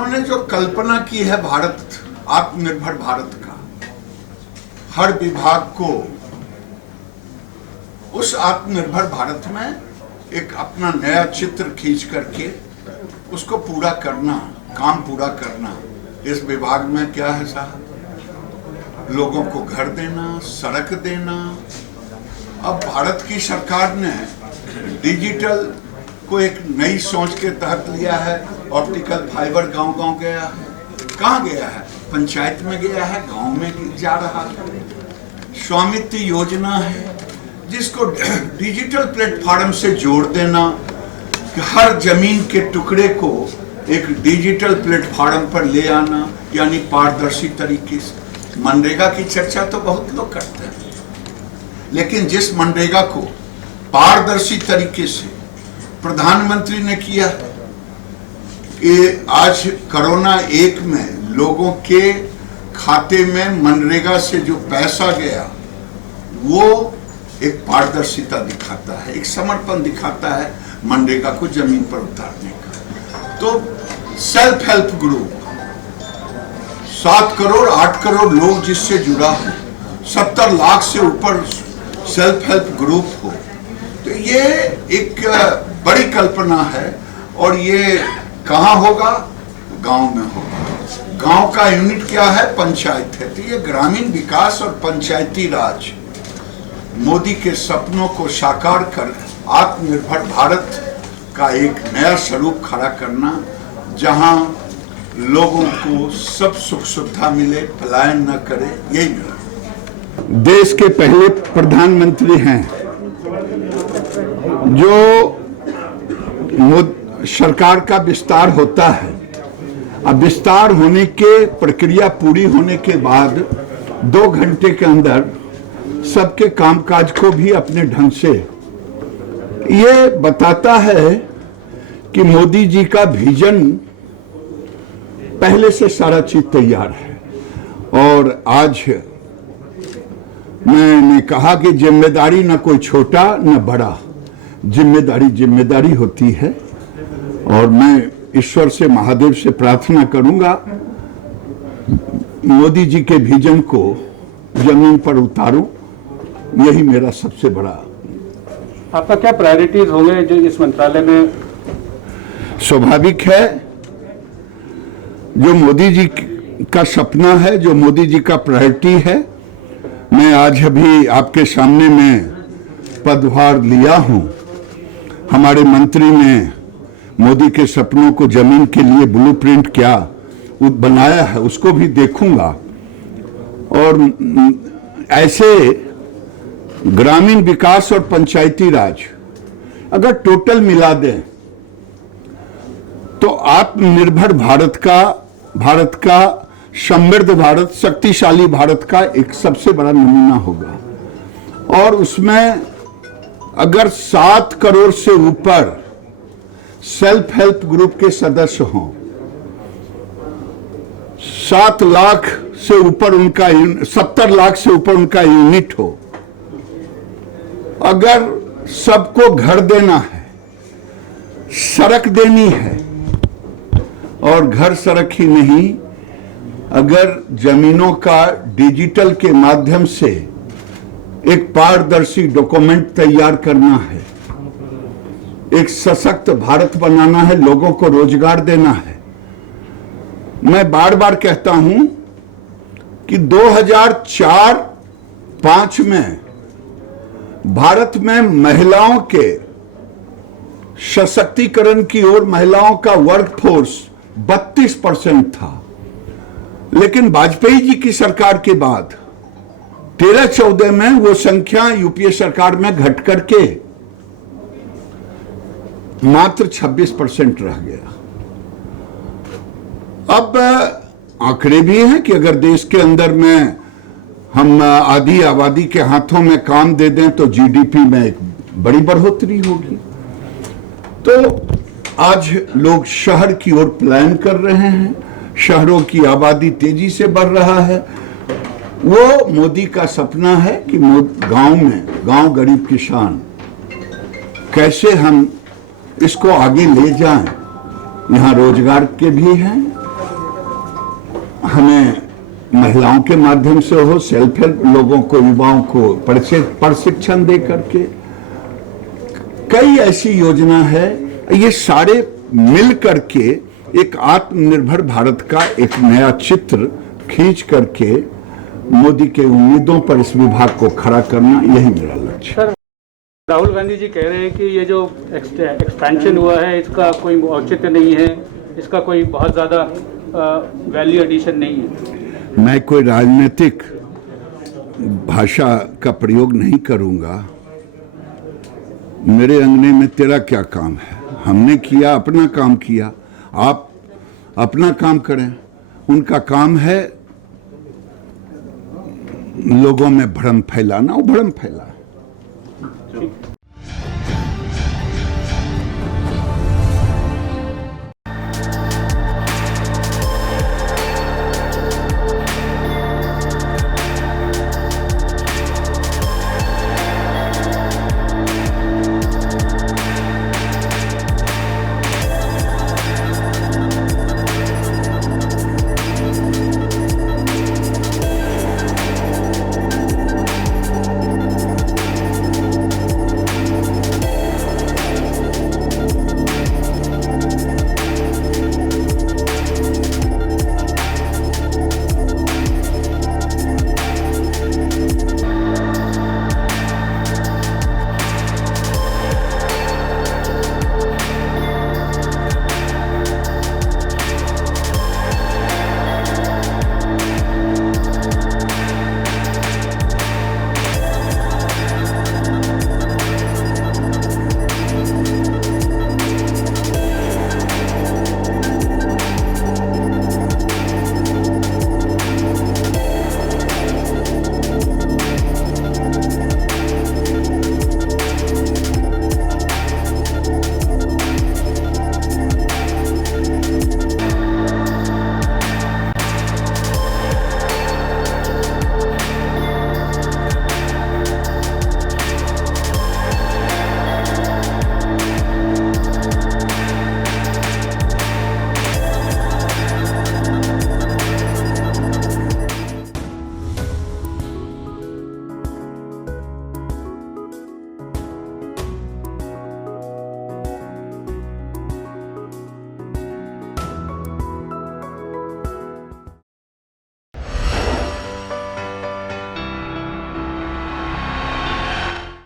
उन्होंने जो कल्पना की है भारत, आत्मनिर्भर भारत का, हर विभाग को उस आत्मनिर्भर भारत में एक अपना नया चित्र खींच करके उसको पूरा करना, काम पूरा करना। इस विभाग में क्या है साहब, लोगों को घर देना, सड़क देना। अब भारत की सरकार ने डिजिटल को एक नई सोच के तहत लिया है। ऑप्टिकल फाइबर गांव-गांव गया है। कहाँ गया है? पंचायत में गया है, गांव में जा रहा है। स्वामित्व योजना है जिसको डिजिटल प्लेटफॉर्म से जोड़ देना, कि हर जमीन के टुकड़े को एक डिजिटल प्लेटफॉर्म पर ले आना, यानी पारदर्शी तरीके से। मनरेगा की चर्चा तो बहुत लोग करते हैं, लेकिन जिस मनरेगा को पारदर्शी तरीके से प्रधानमंत्री ने किया कि आज कोरोना 1 में लोगों के खाते में मनरेगा से जो पैसा गया वो एक पारदर्शिता दिखाता है, एक समर्पण दिखाता है मनरेगा को जमीन पर उतारने का। तो self help group 7 crore 8 crore लोग जिससे जुड़ा हो, 70 लाख से ऊपर सेल्फ हेल्प ग्रुप हो, तो ये एक बड़ी कल्पना है। और ये कहाँ होगा? गांव में होगा। गांव का यूनिट क्या है? पंचायत है। तो ये ग्रामीण विकास और पंचायती राज, मोदी के सपनों को साकार कर आत्मनिर्भर भारत का एक नया स्वरूप खड़ा करना, जहां लोगों को सब सुख सुविधा मिले, पलायन न करे, यही मेरा। देश के पहले प्रधानमंत्री हैं जो सरकार का विस्तार होता है। अब विस्तार होने के प्रक्रिया पूरी होने के बाद 2 घंटे के अंदर सबके कामकाज को भी अपने ढंग से, ये बताता है कि मोदी जी का विजन पहले से सारा चीज तैयार है। और आज मैंने कहा कि जिम्मेदारी न कोई छोटा न बड़ा, जिम्मेदारी होती है। और मैं ईश्वर से, महादेव से प्रार्थना करूंगा मोदी जी के विजन को जमीन पर उतारूं, यही मेरा सबसे बड़ा। आपका क्या प्रायोरिटीज होंगे जो इस मंत्रालय में? स्वाभाविक है, जो मोदी जी का सपना है, जो मोदी जी का प्रायोरिटी है, मैं आज अभी आपके सामने में पदभार लिया हूं। हमारे मंत्री ने मोदी के सपनों को जमीन के लिए ब्लूप्रिंट क्या बनाया है उसको भी देखूंगा। और ऐसे ग्रामीण विकास और पंचायती राज अगर टोटल मिला दें तो आत्मनिर्भर भारत का समृद्ध भारत, शक्तिशाली भारत का एक सबसे बड़ा नमूना होगा। और उसमें अगर 7 करोड़ से ऊपर सेल्फ हेल्प ग्रुप के सदस्य हों, 7 लाख से ऊपर उनका, 70 लाख से ऊपर उनका यूनिट हो, अगर सबको घर देना है, सड़क देनी है, और घर सड़क ही नहीं, अगर जमीनों का डिजिटल के माध्यम से एक पारदर्शी डॉक्यूमेंट तैयार करना है, एक सशक्त भारत बनाना है, लोगों को रोजगार देना है। मैं बार बार कहता हूं कि 2004-5 में भारत में महिलाओं के सशक्तिकरण की ओर महिलाओं का वर्कफोर्स 32% था, लेकिन वाजपेयी जी की सरकार के बाद 13-14 में वो संख्या यूपीए सरकार में घट करके मात्र 26% रह गया। अब आंकड़े भी हैं कि अगर देश के अंदर में हम आधी आबादी के हाथों में काम दे दें तो जीडीपी में एक बड़ी बढ़ोतरी होगी। तो आज लोग शहर की ओर प्लान कर रहे हैं, शहरों की आबादी तेजी से बढ़ रहा है। वो मोदी का सपना है कि गांव गरीब किसान, कैसे हम इसको आगे ले जाएं। यहाँ रोजगार के भी हैं, हमें महिलाओं के माध्यम से हो, सेल्फ हेल्प, लोगों को, युवाओं को प्रशिक्षण दे करके, कई ऐसी योजना है। ये सारे मिल करके एक आत्मनिर्भर भारत का एक नया चित्र खींच करके मोदी के उम्मीदों पर इस विभाग को खड़ा करना, यही मेरा लक्ष्य है। सर, राहुल गांधी जी कह रहे हैं कि ये जो एक्सपेंशन हुआ है इसका कोई औचित्य नहीं है, इसका कोई बहुत ज़्यादा वैल्यू एडिशन नहीं है। मैं कोई राजनीतिक भाषा का प्रयोग नहीं करूंगा। मेरे अंगने में तेरा क्या काम है? हमने किया, अपना काम किया, आप अपना काम करें। उनका काम है लोगों में भ्रम फैलाना, वो भ्रम फैला।